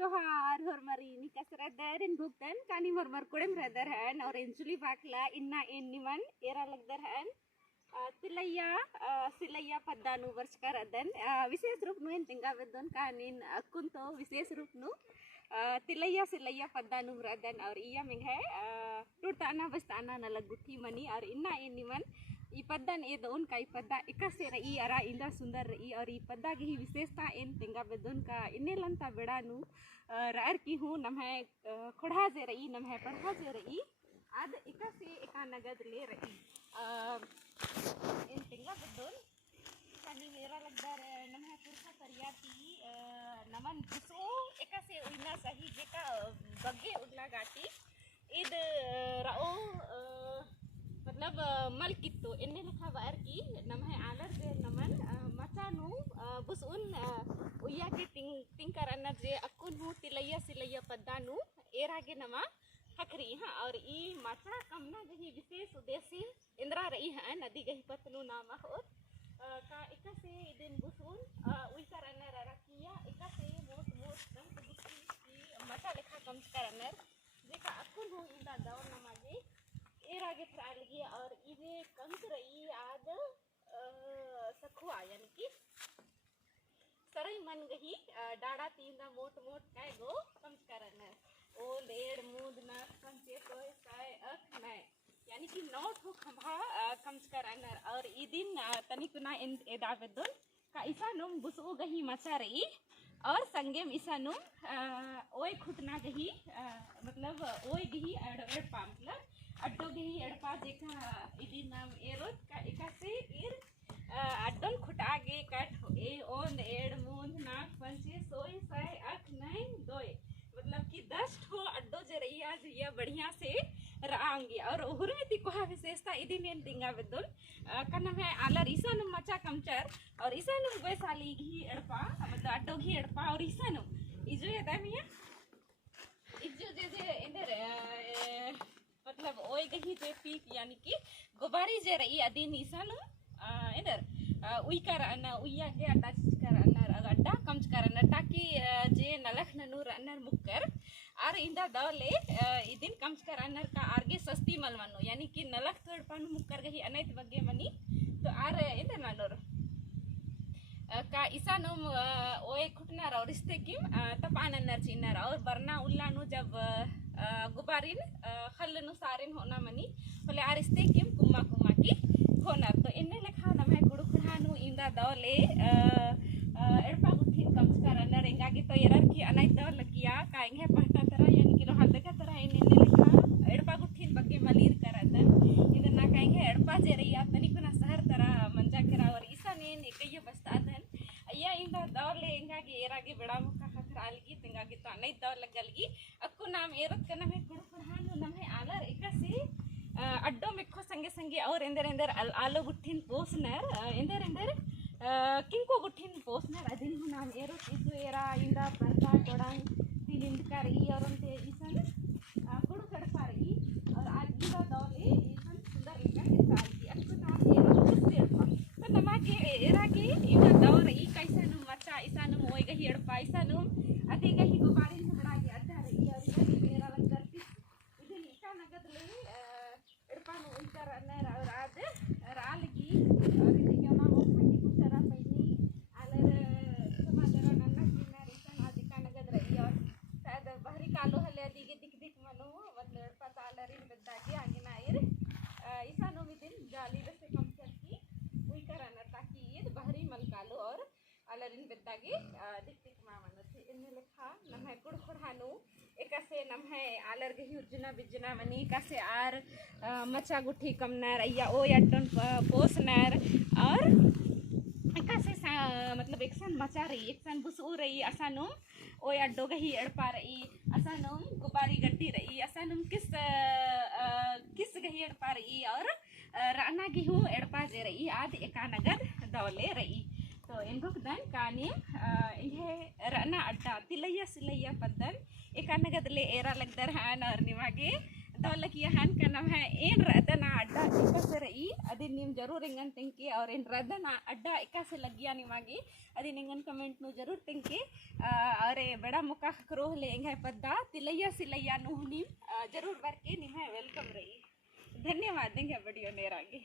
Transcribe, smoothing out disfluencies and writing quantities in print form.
Johar hormari ni kasradar in buktan kani hormar kodem radar han or injuli bakla inna in niman era lagdar han silaya paddanu varskaradan विशेष रूप नु इंतिंगा वेदन cunning कुंतो विशेष रूप नु silaya paddanu radan और iya में है टूटाना बस्ताना नलगुठी money और इन्ना in niman ई पद्दन ए दोन का ई पद्दा इकसे रही अरा इंदा सुंदर रही और ई पद्दा की विशेषता इन तिंगा बेदन का इन्ने लंता बेड़ानु रार की हूँ नम्हे खोड़ा जे रही नम्हे पढ़ा जे रही आद इकसे एका नगद ले रही इन तिंगा बेदन कनी मेरा लगदा रे नम्हे पुरखा करियाती नमन बुसो इकसे उइना सही जेका बग्गे उडला गाटी इद राओ मतलब मल कितो इन्ने लिखा बार की नम्हे आलर जे नमन मचानु बुस उन उया के तिंग करना जे अकुन हु सिलैया पद्दानु एरा के नमा हखरी हां और ई मचा कमना गही विशेष उद्देश्य इंद्रा रही है नदी गही पतनु नामा होत का इका से दिन बुस उन उई करना रकिया इका से मोट दम की मचा लिखा कम करना जेका अकुन हु इंदा दौर नमा जे एरा के फ्रालगी और इवे कंक रही आद सखुआ यानी कि सरई मन गही डाड़ा तीना मोट काय गो कम करन ओ लेड़ मूद न पंचे तोय काय अख न यानी कि नोट हो खंभा कम करन और ई दिन तनिकुना इन एदा वेदन का ईसा नुम बुसो गही मचा रही और संगेम ईसा नुम ओय खुटना गही मतलब ओय गही एड़ पामला अड्डो गही एड़पा जेका इदी नाम एरोत का एकासे ईर अड्डन खुटागे कट ए ओन एड़ मूंद नाक पंचे सोय साय अख नई दोय मतलब कि 10 ठो अड्डो जे रही आज ये बढ़िया से रांगी और हुरमेती कोहा विशेषता इदी नेन दिंगा वेदुल कना है आलर ईसानु मचा कमचर और ईसानु वैसाली घी एड़पा मतलब अड्डो घी एड़पा और ईसानु इजो ये दामिया इजो जे इधर मतलब ओय गही जे पीक यानी कि गोबारी जे रही अदीन ईसानु इधर उई करन उइया के अटैच करन अड्डा कम करन ताकि जे नलख ननु रनर मुक्कर आर इंदा दले इदिन कम करन का आगे सस्ती मलवनु यानी कि नलख थोड़ पानु मुक्कर गही अनैत बगे मनी तो आर इधर ननोर का ईसानुम ओए खुटनर और रिश्ते किम तपाननर चिनर और बरना उल्लानु जब गुबारिन खल्लनु सारिन होना मनी बोले आ रिश्ते किम कुम्मा की होनर तो इन्ने लेखा नमे गुड़ुखुड़ानु इंदा दौले एड़पा गुठिन कम करनर इंगा की तो यरर की अनाइत दौर लगिया काएंगे पहता तरह यानी कि रोहल देखा तरह इन्ने लेखा एड़पा गुठिन बगे मलीर करतन इधर ना काएंगे एड़पा जे रहिया तनिकुना शहर तरह मंजा करा और ईसा ने एकय बस्तादन या इंदा दौर ले इंगा की एरा के बड़ा मुका खखरालगी तिंगा की तो नहीं दौर लगलगी अक्कु नाम एरत कना में गुड़ुखुड़ानु नमे आलर एकसे अड्डो मिक्को संगे और इंदर आलो गुठिन पोसनर इंदर किंको गुठिन पोसनर अदिन नाम एरत इदु एरा इंदा परता तोड़ांग तिलिंद कर ई और उनते ईसन गुड़ कड़पार ई और आज इंदा दौले ईसन सुंदर इंगा सालगी अक्कु नाम एरत सेरपा तो नमा के एरा के इंदा दौर ई कैसनु मचा ईसानु मोय गही एड़पा ईसानु अदि गही गुबारिन झगड़ा के अड्डा रही और मेरा लंगर इदि ईसा नगद ले एड़पानु उनकर अनर और आज रालगी और इदि के नाम ओखा की कुचरा पैनी आलर समादरा नन्ना किना रीसन आदि का नगद रही और शायद बहरी कालो हले आदि के दिख मनो मतलब पता आलरिन बद्दा के आगे ना ईर ईसा नो मिदिन जाली से कम करकी उई करना ताकि ये बहरी मल कालो और आलरिन बद्दा के दिख मामनो थी इन्ने लिखा नम्हे गुड़खुड़ानु एकसे नम्हे आलर गही उर्जना बिजना मनी कसे आर मचा गुठी कमनर या ओ अड्डन पोसनर और एकसे मतलब एकसन मचा रही एकसन बुसू रही असानुम ओ अड्डो गही एड़पा रही असानुम गुबारी गट्टी रही असानुम किस गही एड़पा रही और राना गेहूं एड़पा जे रही आद एका नगद दौले रही तो इनको दन कानिम इन्हें रना अड्डा सिलैया पद्दन एका नगद ले एरा लगदर हान और निमागे ತವಲಕಿ ಹಾನ್ ಕನವ ಏನ್ ರದನ ಅಡ್ಡ ಇಕಸರೈ ಅದಿ ನಿಮ್ ಜರೂರ್ ಹಿಂಗನ್ ತಿಂಕಿ ಅವ್ರ ಏನ್ ರದನ ಅಡ್ಡ ಇಕಸ ಲಗಿಯಾ ನಿಮಾಗಿ ಅದಿ ನಿಂಗನ್ ಕಮೆಂಟ್ ನು ಜರೂರ್ ತಿಂಕಿ ಅರೆ ಬಡ ಮುಖ ಕ್ರೋಹಲೆ ಹೆಂಗ ಪದ್ದ ತಿಲಯ್ಯ ಸಿಲಯ್ಯ ನು ನಿಮ್ ಜರೂರ್ ಬರ್ಕೆ ನಿಮ್ ವೆಲ್ಕಮ್ ರೈ ಧನ್ಯವಾದ वीडियो नेरागे।